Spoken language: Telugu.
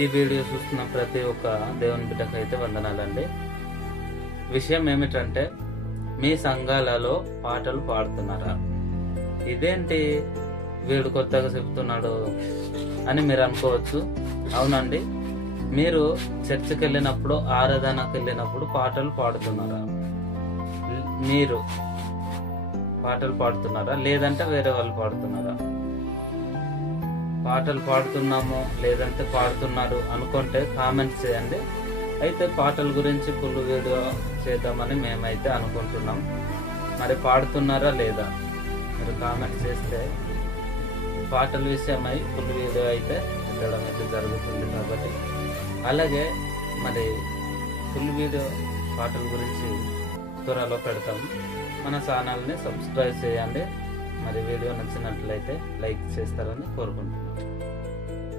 ఈ వీడియో చూస్తున్న ప్రతి ఒక్క దేవుని బిడ్డకైతే వందనాలండి. విషయం ఏమిటంటే, మీ సంఘాలలో పాటలు పాడుతున్నారా? ఇదేంటి వీడు కొత్తగా చెప్తున్నాడు అని మీరు అనుకోవచ్చు. అవునండి, మీరు చర్చికి వెళ్ళినప్పుడు, ఆరాధనకు వెళ్ళినప్పుడు పాటలు పాడుతున్నారా? మీరు పాటలు పాడుతున్నారా, లేదంటే వేరే వాళ్ళు పాడుతున్నారా? పాటలు పాడుతున్నాము లేదంటే పాడుతున్నారు అనుకుంటే కామెంట్స్ చేయండి. అయితే పాటల గురించి ఫుల్ వీడియో చేద్దామని మేమైతే అనుకుంటున్నాం. మరి పాడుతున్నారా లేదా మీరు కామెంట్ చేస్తే పాటల విషయమై ఫుల్ వీడియో అయితే పెట్టడం అయితే జరుగుతుంది. కాబట్టి అలాగే మరి ఫుల్ వీడియో పాటల గురించి త్వరలో పెడతాము. మన ఛానల్ని సబ్స్క్రైబ్ చేయండి. మరి వీడియో నచ్చినట్లయితే లైక్ చేస్తారని కోరుకుంటున్నాను.